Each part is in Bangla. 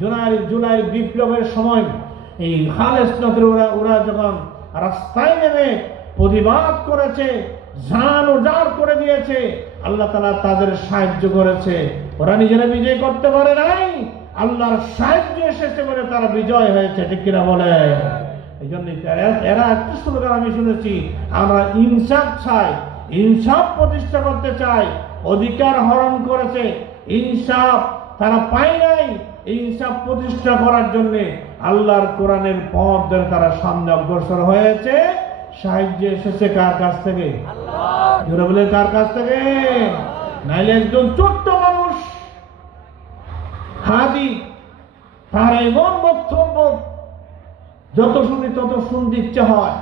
জুলাই বিপ্লবের সময় এই খালেস নগরে ওরা যখন রাস্তায় নেমে প্রতিবাদ করেছে, জান উজাড় করে দিয়েছে, আল্লাহ তাআলা তাদের সাহায্য করেছে। ওরা নিজেরা বিজয় করতে পারে নাই, আল্লাহর সাহায্য এসেছে বলে তারা বিজয় হয়েছে। ঠিক কিনা বলে? এই জন্য এরা একটা স্লোগান আমি শুনেছি, আমরা ইনসাফ চাই, ইনসাফ প্রতিষ্ঠা করতে চাই। অধিকার হরণ করেছে, ইনসাফ তারা পায় নাই। ইনসাফ প্রতিষ্ঠা করার জন্য আল্লাহর কোরআনের পথ ধরে তারা সামনে অগ্রসর হয়েছে। সাহায্য এসেছে কার কাছ থেকে? আল্লাহ। বলে কার কাছ থেকে? নাইলে একজন ছোট্ট মানুষ হাদি, তার এমন বক্তব্য যত শুনি তত শুনতে ইচ্ছা হয়,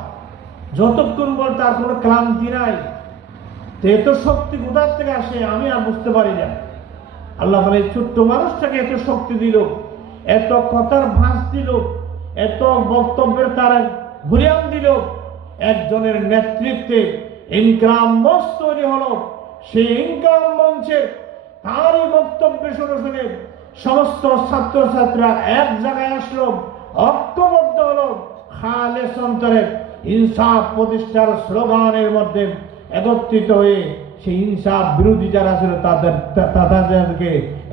যতক্ষণ বল তার কোনো ক্লান্তি নাই। এত শক্তি কোথার থেকে আসে আমি আর বুঝতে পারি না। আল্লাহ তাআলা এই ছোট্ট মানুষটাকে এত শক্তি দিল, এত কথার ভাঁজ দিল, এত বক্তব্যের তারা ঘুরিয়ান দিল। একজনের নেতৃত্বে ইনকাম মঞ্চ তৈরি হলো। সেই ইনকাম মঞ্চে তারই বক্তব্য শুনে সমস্ত ছাত্রছাত্রীরা এক জায়গায় আসলো, ঐক্যবদ্ধ হলো, খালেস অন্তরে ইনসাফ প্রতিষ্ঠার স্লোগানের মধ্যে একত্রিত হয়ে সেই ইনসাফ বিরোধী যারা ছিল তাদেরকে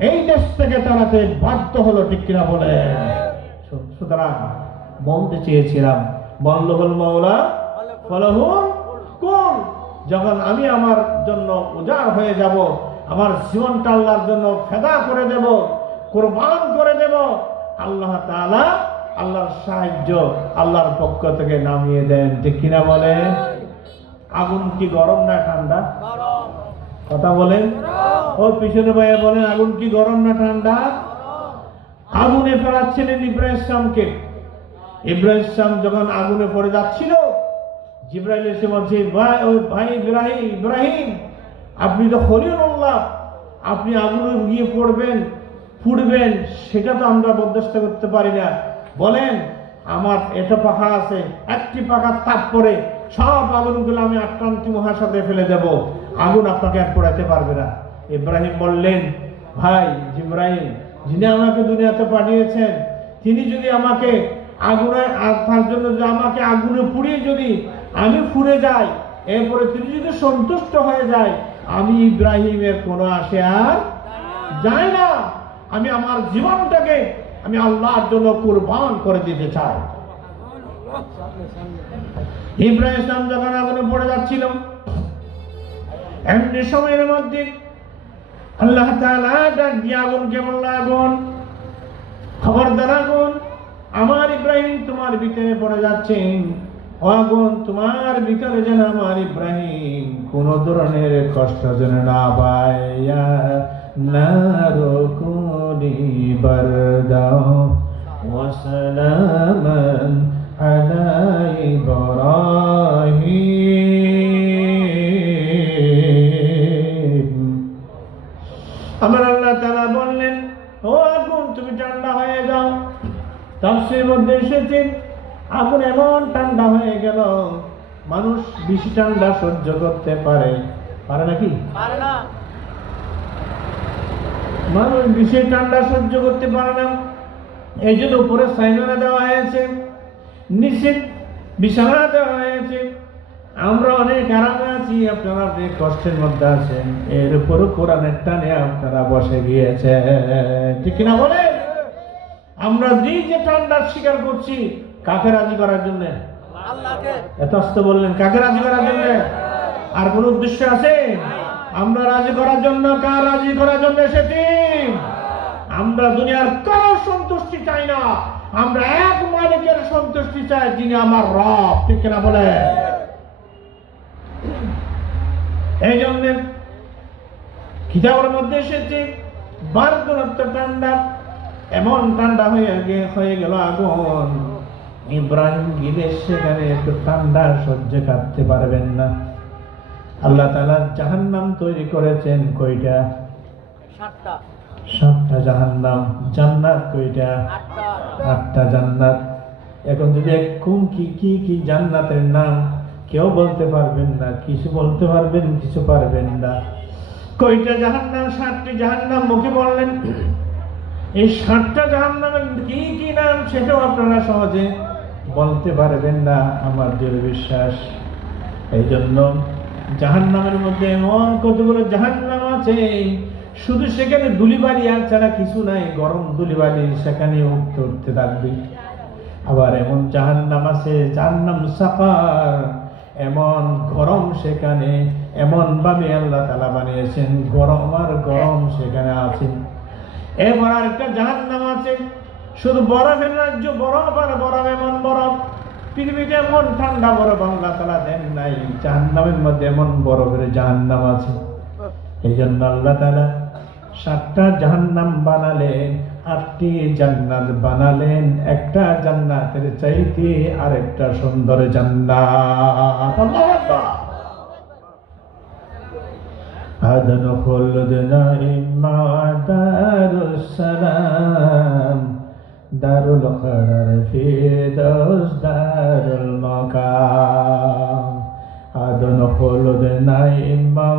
এই দেশ থেকে তাড়াতে বাধ্য হলো। ঠিক কিনা বলে? সুতরাং বলতে চেয়েছিলাম, বল্লভুল মাওলা ফলাহুল কুল। যখন আমি আমার জন্য উজাড় হয়ে যাব, আমার জীবনটা আল্লাহর জন্য ফেদা করে দেব, কুরবান করে দেব, আল্লাহ তাআলা আল্লাহর সাহায্য আল্লাহর পক্ষ থেকে নামিয়ে দেন। ঠিক কিনা বলে? আগুন কি গরম না ঠান্ডা? কথা বলেন। ও পিছনে ভাইয়া বলেন, আগুন কি গরম না ঠান্ডা? আগুনে ফেলাচ্ছিলেন ইব্রাহিম ইসলামকে। ইব্রাহিম ইসলাম যখন আগুনে পড়ে যাচ্ছিল, জিবরাইল এসে বলছে, ভাই ইব্রাহিম, আপনি তো খলিলুল্লাহ, আপনি আগুনে গিয়ে পড়বেন, পুড়বেন, সেটা তো আমরা বরদাস্ত করতে পারি না। বলেন, আমার এটা পাখা আছে, একটি পাখার তাপ পরে সব আগুনগুলো আমি আটলান্টিক মহাসাগরে ফেলে দেব, আগুন আপনাকে আর পোড়াতে পারবে না। ইব্রাহিম বললেন, ভাই জিবরাইল, যিনি আমাকে দুনিয়াতে পাঠিয়েছেন, তিনি যদি আমাকে আগুনে তার জন্য আমাকে আগুনে পুড়িয়ে যদি আমি পুড়ে যাই, এরপরে তিনি যদি সন্তুষ্ট হয়ে যায়, আমি ইব্রাহিমের কোনো আসে আর যায় না। আমি আমার জীবনটাকে আমি আল্লাহর জন্য কুরবান করে দিতে চাই। ইব্রাহিম ইসলাম যখন আগুনে পড়ে যাচ্ছিল, এমনি সময়ের মধ্যে আল্লাহ তাআলা ডাক দিয়ে আগুনকে বলল, আগুন, খবরদার আগুন, আমার ইব্রাহিম তোমার ভিতরে পড়ে যাচ্ছে। ও আগুন, তোমার ভিতরে যেন আমার ইব্রাহিম কোন ধরনের কষ্ট যেন না পায়। নারো কুনি বারদাও ওয়া সালামান আলা ইব্রাহিম। আমার আল্লাহ তাআলা বললেন, ও আগুন, তুমি ঠান্ডা হয়ে যাও। তাফসীরের মধ্যে এসেছে, আগুন এমন ঠান্ডা হয়ে গেল, মানুষ বেশি ঠান্ডা সহ্য করতে পারে নাকি? পারে না। মানুষ বেশি ঠান্ডা সহ্য করতে পারে না। এই জন্য উপরে সাইনানা দেওয়া হয়েছে, নিচে বিছানা দেওয়া হয়েছে। আমরা অনেক আরামে আছি, আপনারা অনেক কষ্টের মধ্যে আছেন, এর উপরও কোরআনের টানে আপনারা বসে গিয়েছেন। ঠিক কিনা বলে? আমরা যে ঠান্ডার শিকার করছি, কাকে রাজি করার জন্য? আল্লাহকে। এত আস্তে বললেন, কাকে রাজি করার জন্য? আর কোন উদ্দেশ্য আছে? আমরা রাজি করার জন্য, কার রাজি করার জন্য এসেছি? আমরা দুনিয়ার কারো সন্তুষ্টি চাই না, আমরা এক মালিকের সন্তুষ্টি চাই, যিনি আমার রব। ঠিক কিনা বলে? এই জন্য কিতাবের মধ্যে এসেছে, বারদুরাত্ম ঠান্ডা, এমন ঠান্ডা হয়ে গেল আগুন, ইব্রাহিম গিলে সেখানে একটু ঠান্ডা সহ্য করতে পারবেন না। আল্লাহ তাআলা জাহান্নাম তৈরি করেছেন কয়টা? 7টা জাহান্নাম। জান্নাত কয়টা? 8টা জান্নাত। এখন যদি কোন কি জান্নাতের নাম কেউ বলতে পারবেন না, কিছু বলতে পারবেন, কিছু পারবেন না। কয়টা জাহান্নাম? 7টি জাহান্নাম মুখে বললেন। এই 7টা জাহান্নামের কি কি নাম সেটাও আপনারা সহজে বলতে পারবেন না, আমার দৃঢ় বিশ্বাস। এই জন্য জাহান্নামের মধ্যে এমন কতগুলো জাহান্নাম আছে, শুধু সেখানে ধুলিবালি আর ছাড়া কিছু নাই, গরম ধুলিবালি সেখানে উঠতে উঠতে থাকবে। আবার এমন জাহান্নাম আছে, জাহান্নাম সাকার, এমন গরম সেখানে, এমন ভাবে আল্লাহ তাআলা বানিয়েছেন, গরম আর গরম সেখানে আছে। এবার আরেকটা জাহান্নাম আছে, শুধু বরফের রাজ্য, বরফ আর বরফ, এমন বরফ, পৃথিবীতে এমন ঠান্ডা বরফ আল্লাহ তাআলা দেন নাই। জাহান্নামের মধ্যে এমন বরফের জাহান্নাম আছে। এই জন্য আল্লাহ তাআলা 7টা জাহান্নাম বানালেন, 8টি জান্নাত বানালেন। একটা জান্নাতের চাইতে আরেকটা সুন্দর জান্নাত। আল্লাহু আকবার। আদন খুলদ নাইমা দারুস সালাম, দারুল করার ফিরদৌস দারুল মাকাম। আদন খুলদ নাইমা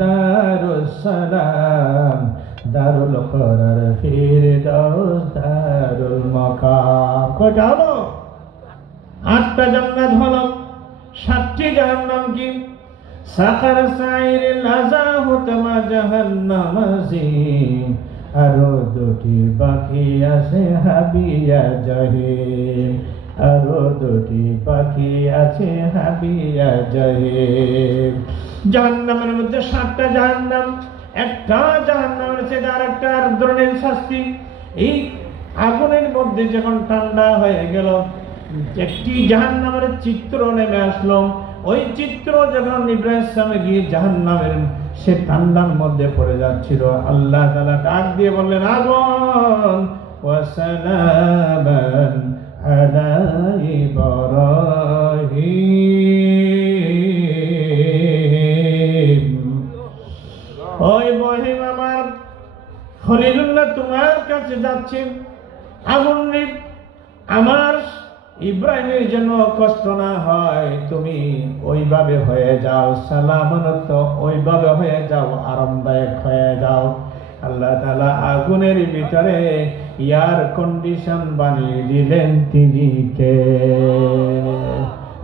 দারুস সালাম, দারুল করার ফিরদৌস দারুল মাকাম। কয়টা হলো? 8টা জান্নাত হলো। 7টি জাহান্নাম কি? সাকার সাইরিল আযাব তামা জাহান্নাম আজিম, আরো 2টি বাকি আছে হাবিয়া জাহিম, আরো 2টি বাকি আছে হাবিয়া জাহিম। জাহান্নামের মধ্যে 7টা জাহান্নাম, একটা জাহান্নামের চেয়ে আরেকটা ধরনের শাস্তি। এই আগুনের মধ্যে যখন ঠান্ডা হয়ে গেল, একটি জাহান্নামের চিত্র নেমে আসলো। ওই চিত্র যখন ইব্রাহিম সামনে গিয়ে জাহান্নামের সে ঠান্ডার মধ্যে পড়ে যাচ্ছিল, আল্লাহ তাআলা ডাক দিয়ে বললেন, আগুন ওয়াসালামান আলা ইব্রাহিম। ওই ইব্রাহিম, আমার খলিলুল্লাহ তোমার কাছে যাচ্ছে, আগুন আমার ইব্রাহিমের জন্য কষ্ট না হয়, তুমি ওইভাবে হয়ে যাও, সালামত ওইভাবে হয়ে যাও, আরামদায়ক হয়ে যাও। আল্লাহ তাআলা আগুনের ভিতরে এয়ার কন্ডিশন বানিয়ে দিলেন। তিনি কে?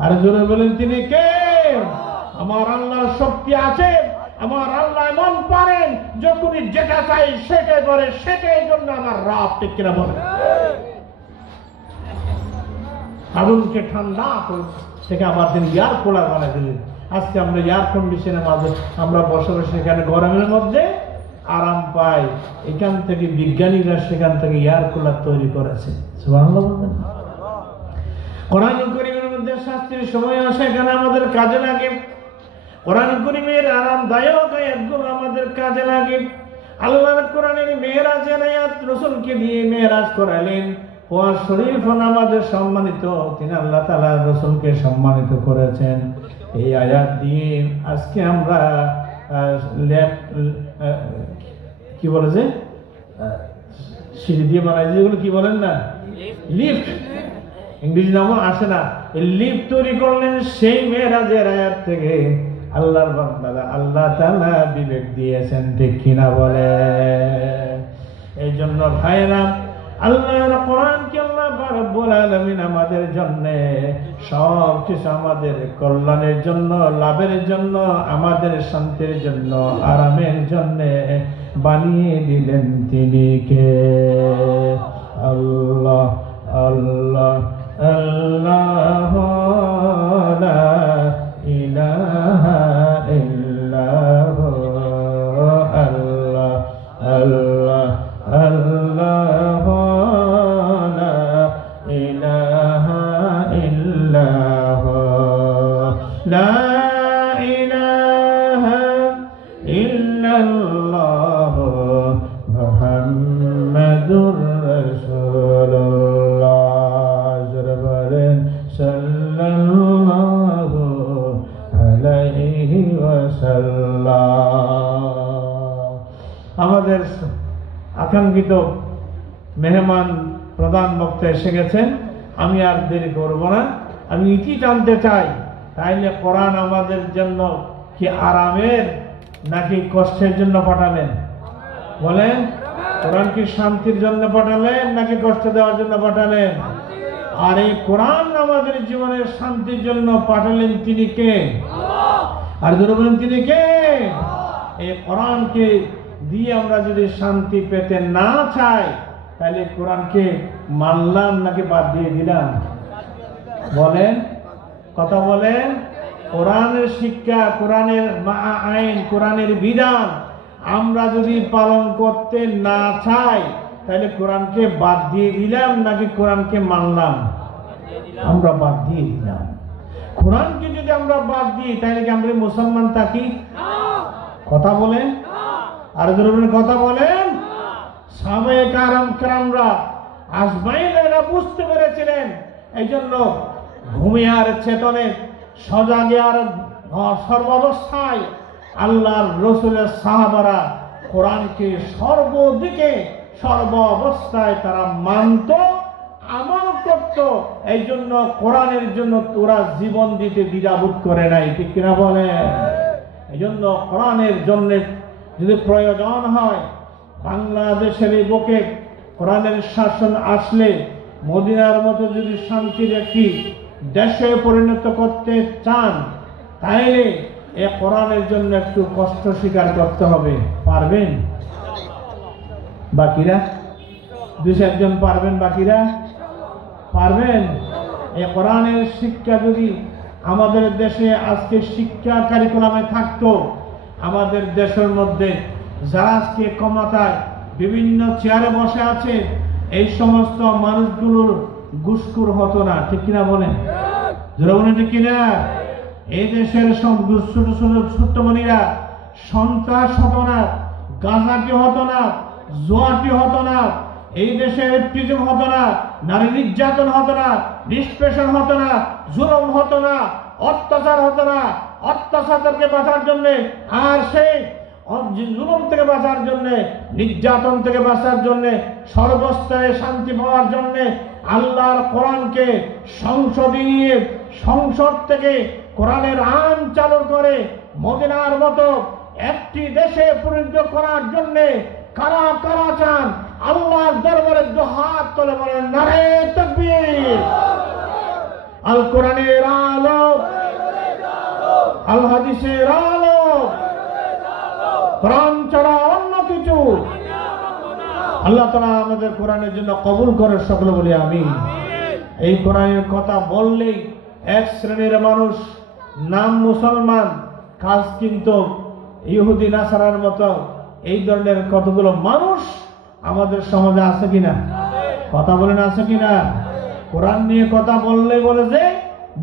আর জোরে বলেন, তিনি কে? আমার আল্লাহর শক্তি আছে। আমার আল্লাহ এমন পারেন, যখনই যেটা চাই সেটাই করে, সেটাই জন্য আমার রব। ঠিক কিনা বলেন? আগুনকে ঠান্ডা থেকে আবার তিনি এয়ার কুলার বানিয়ে দিলেন। আজকে আমরা এয়ার কন্ডিশনের মাঝে আমরা বসে বসে এখানে গরমের মধ্যে আরাম পাই। এখান থেকে বিজ্ঞানীরা সেখান থেকে এয়ার কুলার তৈরি করেছে। সুবহানাল্লাহ বলবেন। কোরআন কারীমের মধ্যে শাস্তির সময় আসে, এখানে আমাদের কাজে লাগে। কোরআন কারীমের আরামদায়ক আয়াতগুলো আমাদের কাজে লাগে। আল্লাহর কোরআনের মেরাজের আয়াত রাসূলকে দিয়ে মেরাজ করালেন। কোরআন শরীফ আমাদের সম্মানিত, তিনি আল্লাহ তাআলা রাসূলকে সম্মানিত করেছেন। এই আয়াত দিয়ে আজকে আমরা কি বলেছে, সিঁড়ি দিয়ে বানাই, যেগুলো কি বলেন না, লিফট, ইংরেজি নামও আসে না, এই লিফট তৈরি করলেন সেই মেরাজের আয়াত থেকে। আল্লাহর বান্দারা, আল্লাহ তাআলা বিবেক দিয়েছেন, ঠিক কিনা বলে? এই জন্য ভাইরা, আল্লাহর কোরআনকে আল্লাহ রাব্বুল আলামিন আমাদের জন্য সব কিছু, আমাদের কল্যাণের জন্য, লাভের জন্য, আমাদের শান্তির জন্য, আরামের জন্য বানিয়ে দিলেন। তিনি কে? আল্লাহ। আল্লাহ আল্লাহ লা ইলাহা ইল্লাহু, আল্লাহ আল্লাহ আল্লাহ লা ইলাহা ইল্লাহু, লা ইলাহা ইল্লাল্লাহ মুহাম্মাদুর রাসূলুল্লাহ। জোরে বলেন, সাল্লাল্লাহু আলাইহি ওয়াসাল্লাম। আমাদের আকাঙ্ক্ষিত মেহমান প্রধান বক্তা এসে গেছেন। আমি আর দেরি করব না, আমি ইতি টানতে চাই। তাইলে কোরআন আমাদের জন্য কি আরামের নাকি কষ্টের জন্য পাঠালেন? বলেন। কোরআন কি শান্তির জন্য পাঠালেন নাকি কষ্ট দেওয়ার জন্য পাঠালেন? আর এই কোরআন আমাদের জীবনের শান্তির জন্য পাঠালেন তিনি কে? আর যারা বলেন তিনি কে? এই কোরআনকে দিয়ে আমরা যদি শান্তি পেতে না চাই তাহলে কোরআনকে মানলাম নাকি বাদ দিয়ে দিলাম? বলেন, কথা বলেন। কোরআনের শিক্ষা, কোরআনের আইন, কোরআনের বিধান আমরা যদি পালন করতে না চাই তাহলে কোরআনকে বাদ দিয়ে দিলাম নাকি কোরআনকে মানলাম? আমরা বাদ দিয়ে দিলাম। কোরআনকে যদি আমরা বাদ দিই তাহলে কি আমরা মুসলমান থাকি? কথা বলেন, আর কথা বলেন। সাহাবায়ে কেরামরা আজমাইনেরা বুঝতে পেরেছিলেন, এই জন্য ঘুমিয়ার চেতনে সজাগে আর সর্বাবস্থায় আল্লাহর রসুলের সাহাবারা কোরআনকে সর্বদিকে সর্ব অবস্থায় তারা মানত, আমল করত। এই জন্য কোরআনের জন্য তোরা জীবন দিতে দ্বিধাবোধ করে নাই, ঠিক কিনা বলে? এই জন্য কোরআনের জন্য যদি প্রয়োজন হয়, বাংলাদেশের এই বুকে কোরআনের শাসন আসলে মদিনার মতো যদি শান্তির একটি দেশে পরিণত করতে চান তাইলে এ কোরআনের জন্য একটু কষ্ট স্বীকার করতে হবে। পারবেন? বাকিরা দুই চারজন পারবেন? বাকিরা পারবেন? এই কোরআনের শিক্ষা যদি আমাদের দেশে আজকে শিক্ষা কারিকুলামে থাকতো, আমাদের দেশের মধ্যে যারা আজকে ক্ষমতায় বিভিন্ন চেয়ারে বসে আছে এই সমস্ত মানুষগুলোর ঘুষখোর হতো না, ঠিক কিনা বলেন? যারা বলেন ঠিক কিনা? এই দেশের সব ছোট ছোট ছোট্টমণিরা সন্ত্রাস হতো না, গাঁজাটি হতো না, জোয়াটি হতো না, এই দেশে রেপটিজম হতো না, নারী নির্যাতন হতো না, নিষ্পেষণ হতো না, জুলুম হতো না, অত্যাচার হতো না। অত্যাচার থেকে বাঁচার জন্য আর সেই জুলুম থেকে বাঁচার জন্য, নির্যাতন থেকে বাঁচার জন্য, সর্বস্তরে শান্তি পাওয়ার জন্য আল্লাহর কোরআনকে সংসদে নিয়ে সংসদ থেকে কোরআনের আইন চালু করে মদিনার মতো একটি দেশে পরিণত করার জন্য কারা কারা চান? আল্লাহর দরবারে দুহাত তুলে বলেন নারে তাকবীর। আল কোরআনের আলো, আল হাদিসের আলো, কোরআন ছাড়া অন্য কিছু আল্লাহ তাআলা আমাদের কোরআনের জন্য কবুল করে, সকলে বলি আমিন। এই কোরআনের কথা বললেই এক শ্রেণীর মানুষ নাম মুসলমান, কাজ কিন্তু ইহুদি নাসারার মতো এই ধরনের কতগুলো মানুষ আমাদের সমাজে আছে কিনা? কথা বলেন, আছে কিনা? কোরআন নিয়ে কথা বললে বলে যে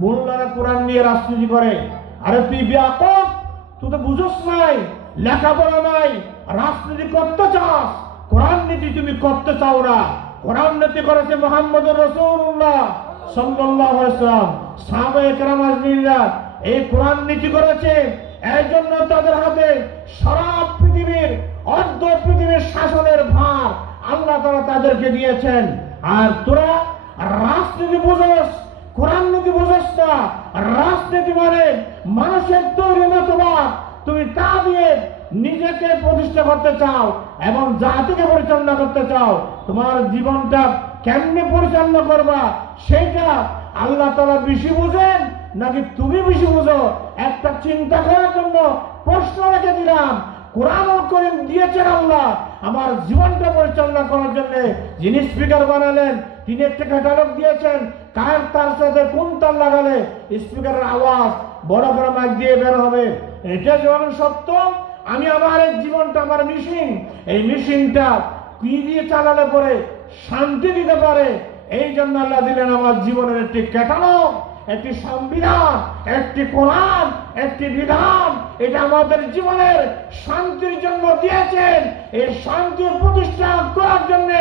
মোল্লারা কোরআন নিয়ে রাজনীতি করে। আরে তুই ব্যাপক, তুই তো বুঝোস নাই, লেখাপড়া নাই, রাজনীতি করতে চাস, কোরআন নীতি তুমি করতে চাও না। কোরআন নীতি করেছে মুহাম্মদুর রাসূলুল্লাহ সাল্লাল্লাহু আলাইহি ওয়াসাল্লাম, সাহাবায়ে কেরাম আজমিরা এই কোরআন নীতি করেছে। এই জন্য তাদের হাতে সারা পৃথিবীর অর্ধ পৃথিবীর শাসনের ভার আল্লাহ তাআলা তাদেরকে দিয়েছেন। আর তোরা রাজনীতি বুঝোস, কোরআন নীতি বুঝোস না। রাজনীতি মানে মানুষের তৈরি মতবাদ, তুমি তা দিয়ে নিজেকে প্রতিষ্ঠা করতে চাও এবং জাতিকে পরিচালনা করতে চাও। তোমার জীবনটা কেমনে পরিচালনা করবা সেটা আল্লাহ তাআলা বেশি বুঝেন নাকি তুমি বেশি বুঝো? একটা চিন্তা করার জন্য প্রশ্ন রেখে দিলাম। কোরআনুল কারীম দিয়েছেন আল্লাহ আমার জীবনটা পরিচালনা করার জন্য। যিনি স্পিকার বানালেন তিনি একটা ক্যাটালগ দিয়েছেন, কার তার সাথে কোন তার লাগালে স্পিকারের আওয়াজ বড় বড় মাইক দিয়ে বের হবে। এটা যেমন সত্য, আমি আমার এই জীবনটা, আমার মেশিন, এই মেশিনটা কি দিয়ে চালালে পরে শান্তি দিতে পারে, এই জন্য আল্লাহ দিলেন আমার জীবনের একটি ক্যাটালগ, একটি সংবিধান, একটি কোরআন, একটি বিধান। এটা আমাদের জীবনের শান্তির জন্য দিয়েছেন। এই শান্তি প্রতিষ্ঠা করার জন্য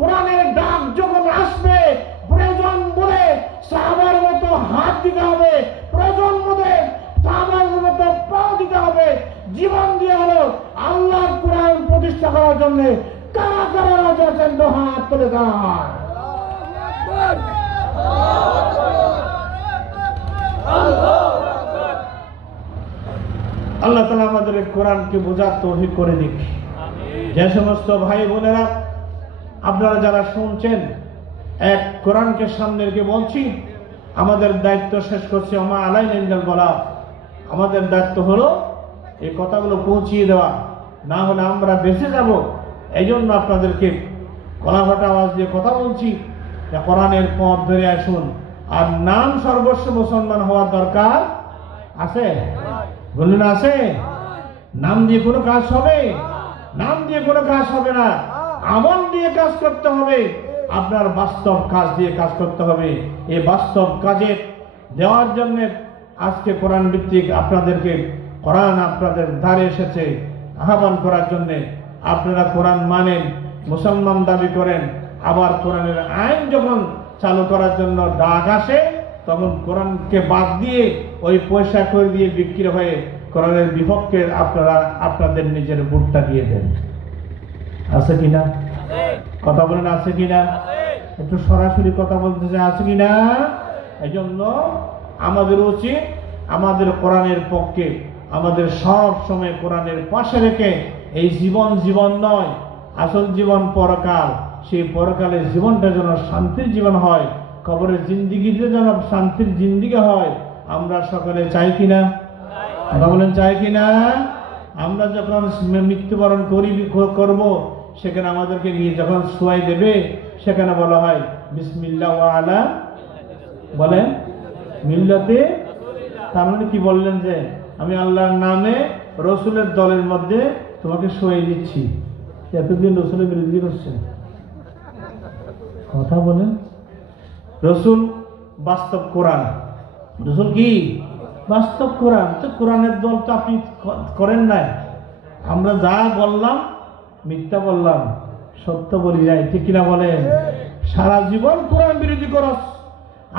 কোরআনের ডাক যখন আসবে প্রয়োজন বলে সাহাবার মতো হাত দিতে হবে, প্রয়োজন বলে সাহাবার মতো পা দিতে হবে, জীবন দিয়ে হলো আল্লাহর কোরআন প্রতিষ্ঠা করার জন্য। কারা কারা আছেন তো হাত তুলে দাঁড়ান। আল্লাহ তাআলা আমাদের কোরআনকে বোঝার তৌফিক করে দিক। যে সমস্ত ভাই বোনেরা আপনারা যারা শুনছেন, এক কোরআনকে সামনে রেখে বলছি, আমাদের দায়িত্ব শেষ করছি আমা আলাইনা ইল্লাল বালাগ। আমাদের দায়িত্ব হলো এই কথাগুলো পৌঁছিয়ে দেওয়া, না হলে আমরা বেঁচে যাব। এই জন্য আপনাদেরকে গলাফাটা আওয়াজ দিয়ে কথা বলছি, কোরআনের পথ ধরে আসুন। আর নাম সর্বস্ব মুসলমান হওয়ার দরকার আছে? বলুন আছে? নাম দিয়ে কোনো কাজ হবে? নাম দিয়ে কোনো কাজ হবে না। আমল দিয়ে কাজ করতে হবে, আপনার বাস্তব কাজ দিয়ে কাজ করতে হবে। এই বাস্তব কাজে দেওয়ার জন্য আজকে কোরআন ভিত্তিক আপনাদেরকে কোরআন আপনাদের ধারে এসেছে আহ্বান করার জন্য। আপনারা কোরআন মানেন, মুসলমান দাবি করেন, আবার কোরআনের আইন যখন চালু করার জন্য ডাক আসে, তখন কোরআনকে বাদ দিয়ে ওই পয়সা করে দিয়ে বিক্রি হয়ে কোরআনের বিপক্ষে আপনারা আপনাদের নিজের ভোটটা দিয়ে দেন। আছে কিনা? কথা বলেন, আছে কিনা? একটু সরাসরি কথা বলতেছে, আছে কিনা? এই জন্য আমাদের উচিত আমাদের কোরআনের পক্ষে, আমাদের সব সময় কোরআনের পাশে রেখে, এই জীবন জীবন নয়, আসল জীবন পরকাল। সেই পরকালের জীবনটা যেন শান্তির জীবন হয়, কবরের জিন্দিগিতে যেন শান্তির জিন্দিগি হয়। আমরা সকলে চাই কিনা? কথা বলেন, চাই কিনা? আমরা যখন মৃত্যুবরণ করব, সেখানে আমাদেরকে নিয়ে যখন শোয়াই দেবে, সেখানে বলা হয় বিসমিল্লাহ ওয়া আলা, বলেন মিল্লাতে। তার মানে কি বললেন? যে আমি আল্লাহর নামে রসুলের দলের মধ্যে তোমাকে শোয়াই দিচ্ছি। এতদিন রসুলের বিরোধী করছেন, কথা বলেন। রসুল বাস্তব কোরআন, রসুল কি বাস্তব কোরআন। তো কোরআনের দল তো আপনি করেন নাই। আমরা যা বললাম মিথ্যা বললাম, সত্য বলি নাই, ঠিক কিনা বলেন? সারা জীবন কোরআন বিরোধী করস,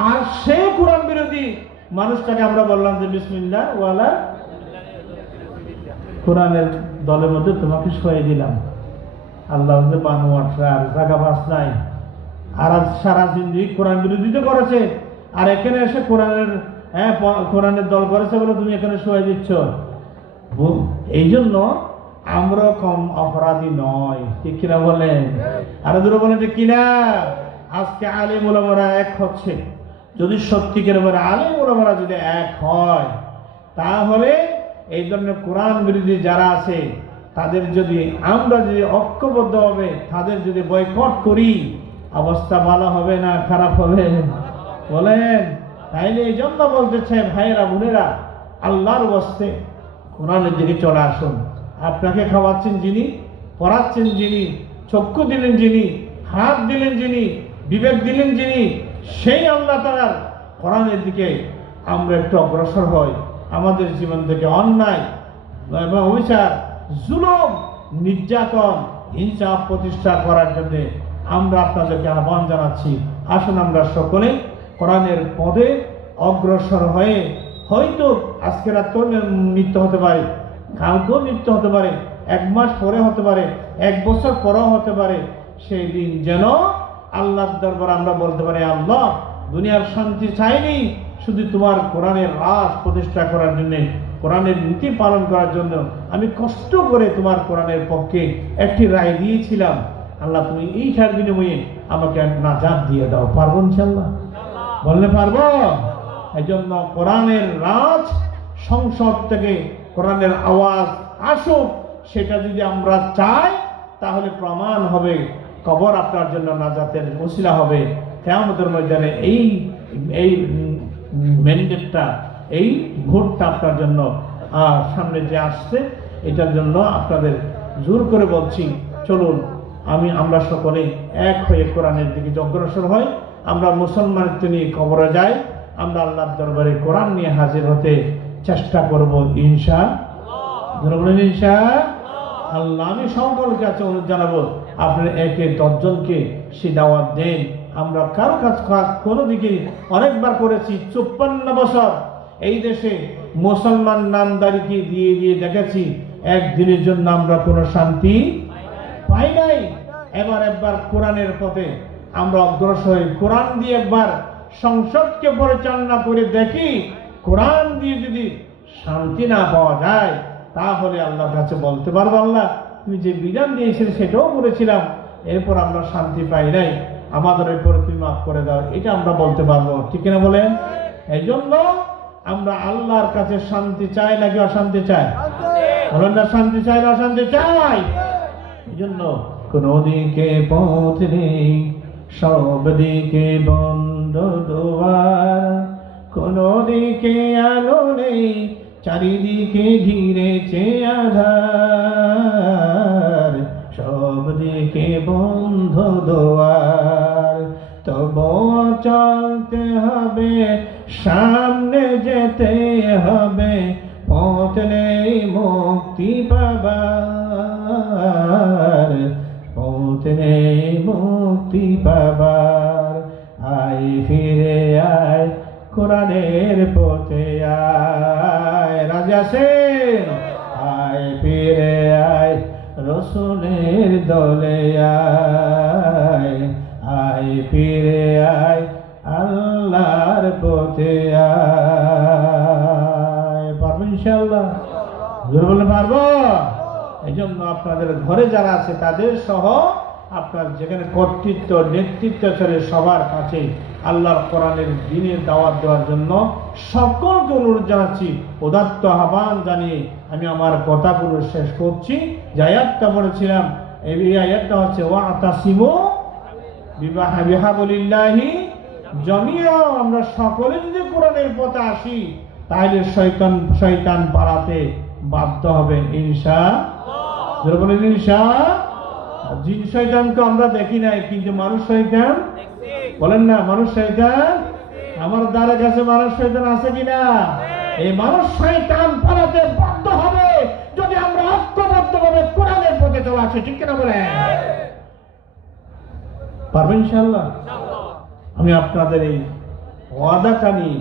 আর সে কোরআন বিরোধী মানুষটাকে আমরা বললাম যে বিসমিল্লাহ ওয়ালা, কোরআনের দলের মধ্যে তোমাকে শোয়াই দিলাম। আল্লাহ যে বানোয়াটরা আর জায়গা বাস নাই, আর সারা জিন্দিগি কোরআন বিরোধিতা করেছে, আর এখানে এসে কোরআনের দল করেছে বলে তুমি এখানে শোয়াই দিচ্ছ। এই জন্য আমরা কম অপরাধী নয়, ঠিক কিনা বলেন? আরো দূরে বলেন যে কিনা? আজকে আলেম ওলামারা এক হচ্ছে। যদি সত্যিকার আলেম ওলামারা যদি এক হয়, তাহলে এই জন্য কোরআন বিরোধী যারা আছে তাদের যদি আমরা যদি ঐক্যবদ্ধ হবে, তাদের যদি বয়কট করি, অবস্থা ভালো হবে না খারাপ হবে? বলেন। তাইলে এই জন্য বলতেছে ভাইয়েরা বোনেরা, আল্লাহর ওয়াস্তে কোরআনের দিকে চলে আসুন। আপনাকে খাওয়াচ্ছেন যিনি, পড়াচ্ছেন যিনি, চক্ষু দিলেন যিনি, হাত দিলেন যিনি, বিবেক দিলেন যিনি, সেই আল্লাহ তাআলার কোরআনের দিকে আমরা একটু অগ্রসর হই। আমাদের জীবন থেকে অন্যায় এবং অবিচার, জুলুম, নির্যাতন, হিংসা প্রতিষ্ঠা করার জন্য আমরা আপনাদেরকে আহ্বান জানাচ্ছি। আসুন আমরা সকলে কোরআনের পদে অগ্রসর হয়ে, হয়তো আজকে রাত্রেও মৃত্যু হতে পারে, কালকেও মৃত্যু হতে পারে, 1 মাস পরে হতে পারে, 1 বছর পরেও হতে পারে, সেই দিন যেন আল্লাহর দরবারে আমরা বলতে পারি, আল্লাহ দুনিয়ার শান্তি চাইনি, শুধু তোমার কোরআনের রাজ প্রতিষ্ঠা করার জন্য, কোরআনের নীতি পালন করার জন্য আমি কষ্ট করে তোমার কোরআনের পক্ষে একটি রায় দিয়েছিলাম। আল্লাহ তুমি এইটার বিনিময়ে আমাকে নাজাত দিয়ে দাও। পারবো ইনশাআল্লাহ? বললে পারবো? এই জন্য কোরআনের রাজ সংসদ থেকে কোরআনের আওয়াজ আসুক, সেটা যদি আমরা চাই, তাহলে প্রমাণ হবে কবর আপনার জন্য নাজাতের ওসিলা হবে। কিয়ামতের ময়দানে এই ম্যান্ডেটটা, এই ভোটটা আপনার জন্য সামনে যে আসছে, এটার জন্য আপনাদের জোর করে বলছি, চলুন আমরা সকলে এক হয়ে কোরআনের দিকে অগ্রসর হই। আমরা মুসলমানিত্ব নিয়ে কবরে যাই, আমরা আল্লাহর দরবারে কোরআন নিয়ে হাজির হতে চেষ্টা করব ইনশাআল্লাহ। ইনশাআল্লাহ। আমি সকলকে কাছে অনুরোধ জানাবো, আপনার 1-10 জনকে সে দাওয়াত দেন। আমরা কারো কাজ কোনো দিকে অনেকবার করেছি। 54 বছর এই দেশে মুসলমান নামদারিকে দিয়ে দিয়ে দেখেছি, একদিনের জন্য আমরা কোনো শান্তি পাই নাই। একবার কোরআনের পথে আমরা অগ্রসর হই, কোরআন দিয়ে একবার সংসদকে পরিচালনা করে দেখি। কোরআন দিয়ে যদি শান্তি না পাওয়া যায়, তাহলে আল্লাহর কাছে বলতে পারবো, আল্লাহ তুমি যে বিধান দিয়েছিলে সেটাও করেছিলাম, এরপর আমরা শান্তি পাই নাই, আমাদের উপরে তুমি মাফ করে দাও, এটা আমরা বলতে পারবো, ঠিক কিনা বলেন? এই জন্য আমরা আল্লাহর কাছে শান্তি চাই নাকি অশান্তি চাই? বলেন না, শান্তি চাই না অশান্তি চাই? এই জন্য কোনো দিকে পথ নেই, সব দিকে বন্ধ দুয়ার, কোনো দিকে আলো নেই, চারিদিকে ঘিরেছে আধার, সব দিকে বন্ধ দুয়ার, তবু চলতে হবে, সামনে যেতে হবে, পথ নেই মুক্তি পাবার, পথ নেই মুক্তি পাবার। আয় ফিরে আয় কোরআনের পথে আয়, রাজি আছেন? আয় ফিরে আয় রসুলের দলে আয়, আয় ফিরে আয় আল্লাহর পথে আয়। পারবো ইনশাআল্লাহ? জোরে বলে পারবো? এই জন্য আপনাদের ঘরে যারা আছে তাদের সহ আপনার যেখানে কর্তৃত্ব নেতৃত্ব চলে সবার কাছে আল্লাহর কোরআনের দ্বীনের দাওয়াত দেওয়ার জন্য সকলকে অনুরোধ জানাচ্ছি, উদাত্ত আহ্বান জানিয়ে আমি আমার কথাগুলো শেষ করছি। যে আয়াতটা বলেছিলাম, এই আয়াতটা হচ্ছে ওয়াতাসিমু বিহাবলিল্লাহি জামিআ। আমরা সকলে যদি কোরআনের পথে আসি তাহলে শয়তান পালাতে বাধ্য হবে ইনশাআল্লাহ। যারা বলেন ইনশাআল্লাহ। জিন শয়তানকে আমরা দেখি নাই, কিন্তু মানুষ শয়তান বলেন না, মানুষ শয়তান আমার দ্বারে কাছে মানুষ শয়তান আছে কিনা? এই মানুষ শয়তান পালাতে বাধ্য হবে যদি আমরা ঐক্যবদ্ধভাবে কোরআনের পথে চলে আসি, ঠিক কিনা বলেন? পারবেন ইনশাআল্লাহ? আমি আপনাদের এই ওয়াদাটা নিয়ে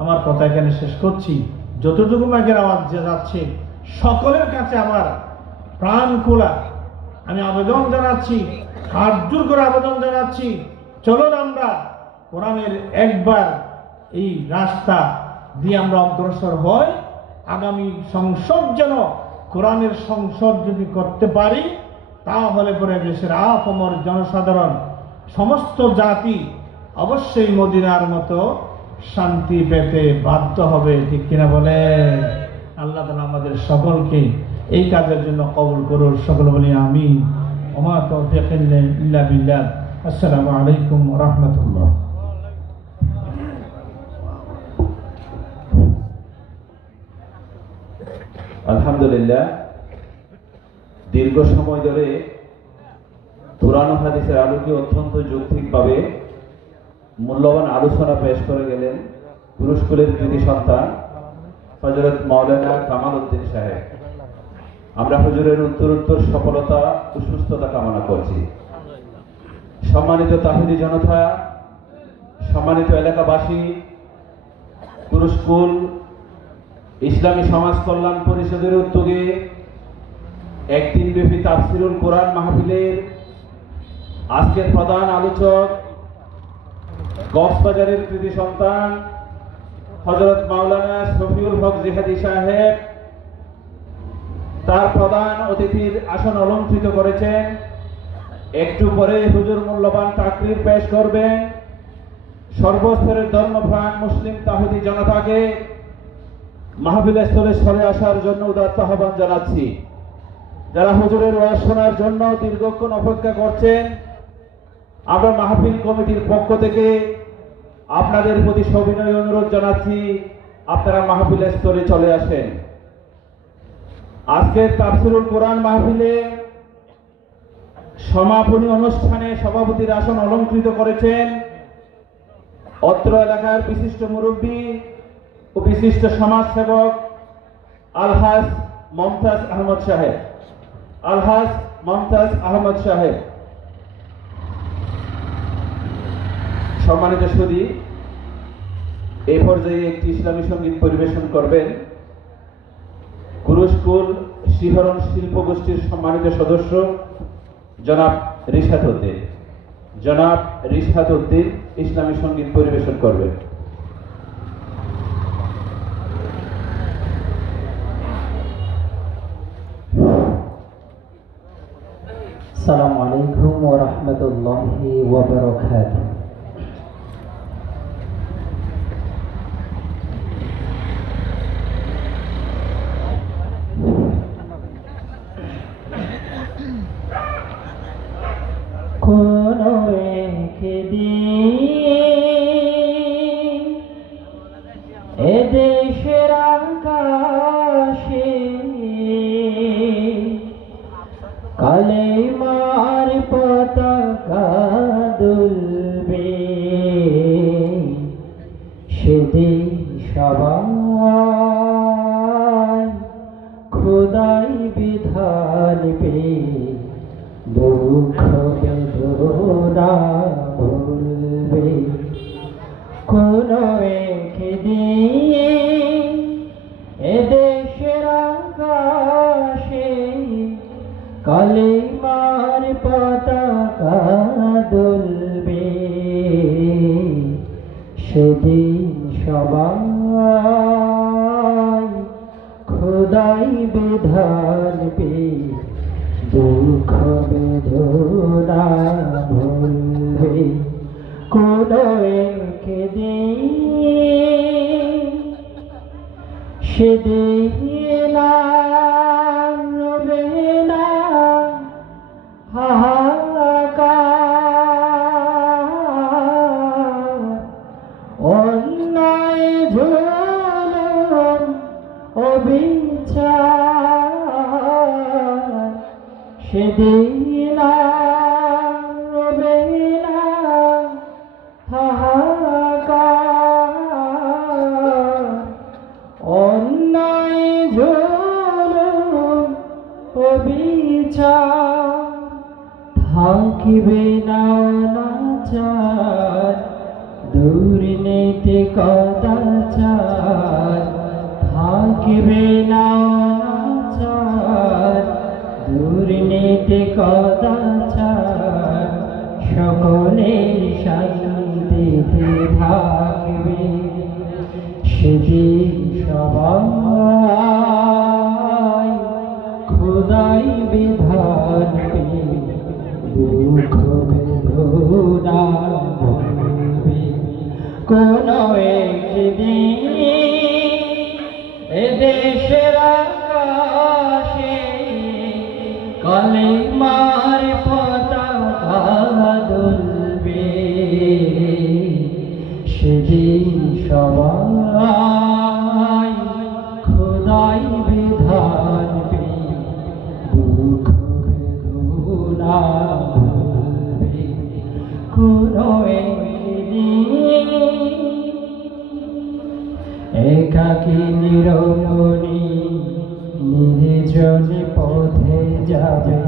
আমার কথা এখানে শেষ করছি। যতটুকু মাগের আওয়াজ যাচ্ছে সকলের কাছে আমার প্রাণ খোলা আমি আবেদন জানাচ্ছি, হাত জোর করে আবেদন জানাচ্ছি, চলুন আমরা কোরআনের একবার এই রাস্তা দিয়ে আমরা অগ্রসর হই। আগামী সংসদ যেন কোরআনের সংসদ যদি করতে পারি, তাহলে পরে দেশের আপামর জনসাধারণ সমস্ত জাতি অবশ্যই মদিনার মতো শান্তি পেতে বাধ্য হবে, ঠিক কিনা বলে? আল্লাহ তাআলা আমাদের সকলকে এই কাজের জন্য কবুল করুন, সকল বলি আমিন। ওমা তাওফীক ইল্লা বিল্লাহ। আসসালামু আলাইকুম ওয়া রাহমাতুল্লাহ। আলহামদুলিল্লাহ, দীর্ঘ সময় ধরে কোরআন ও হাদিসের আলোকে অত্যন্ত যৌক্তিকভাবে মূল্যবান আলোচনা পেশ করে গেলেন পুরস্কুলের কৃতি সন্তান হযরত মাওলানা কামাল উদ্দিন সাহেব। আমরা হুজুরের উত্তরোত্তর সফলতা ও সুস্থতা কামনা করছি। সম্মানিত তাহিদি জনতা, সম্মানিত এলাকাবাসী, পুরস্কুল ইসলামী সমাজ কল্যাণ পরিষদের উদ্যোগে একদিনব্যাপী তাফসিরুল কোরআন মাহফিলের আজকের প্রধান আলোচক কক্সবাজারের কৃতি সন্তান হযরত মাওলানা শফিউল হক জিহাদি সাহেব তার প্রধান অতিথির আসন অলঙ্কৃত করেছেন। একটু পরে হুজুর মূল্যবান তাকরীর পেশ করবেন। সর্বস্তরের ধর্মপ্রাণ মুসলিম তাহিদি জনতাকে মাহফিলের স্থলে সরে আসার জন্য উদাত্ত আহ্বান জানাচ্ছি। যারা হুজুরের ওয়াজ শোনার জন্য দীর্ঘক্ষণ অপেক্ষা করছেন, আমরা মাহফিল কমিটির পক্ষ থেকে আপনাদের প্রতি সবিনয় অনুরোধ জানাচ্ছি, আপনারা মাহফিলের স্থলে চলে আসেন। আজকের তাফসিরুল কোরআন মাহফিলে সমাপনী অনুষ্ঠানে সভাপতির আসন অলঙ্কৃত করেছেন অত্র এলাকার বিশিষ্ট মুরব্বী ও বিশিষ্ট সমাজসেবক আলহাজ মমতাজ আহমদ সাহেব। আলহাজ মমতাজ আহমদ সাহেব। সম্মানিত সুধী, এই পর্যায়ে একটি ইসলামী সঙ্গীত পরিবেশন করবেন কুরুস্কুল শিহরণ শিল্প গোষ্ঠীর সম্মানিত সদস্য জনাব রিশাদ উদ্দিন। জনাব রিশাদ উদ্দিন ইসলামী সঙ্গীত পরিবেশন করবেন। রহমতুল্লাহি ওয়া বারাকাতুহু। কোনো একদিন এদেশের আকাশে কালেমার পতাকা দুলবে, সেদিন সবাই খোদাই বিধান পে দুঃখ বেদনা ভুলবে। কোনো একদিন এদেশের আকাশে কালেমার পতাকা দুলবে, সেদিন সবাই খোদাই বিধান পে দুঃখ বেদনা ভুলবে। কোনো একদিন সেদিন আর রবে না হাহাকার, অন্যায় জুলুম অবিচার, সেদিন আর রবে না হাহাকার, অন্যায় জুলুম অবিচার, থাকিবে না অনাচার, দুর্নীতি কদাচার, থাকিবে না অনাচার, দুর্নীতি কদাচার, সকলে শান্তিতে থাকবে, সেদিন সবাই খোদাই বিধান পে দুঃখ বেদনা ভুলবে। কোনো একদিন এদেশের আকাশে কালেমার পতাকা দুলবে, সেদিন সবাই খোদাই বিধান পে দুঃখ বেদনা ভুলবে। কোনো একদিন একাকী নিরমণি নির্জনে পথে যাবে,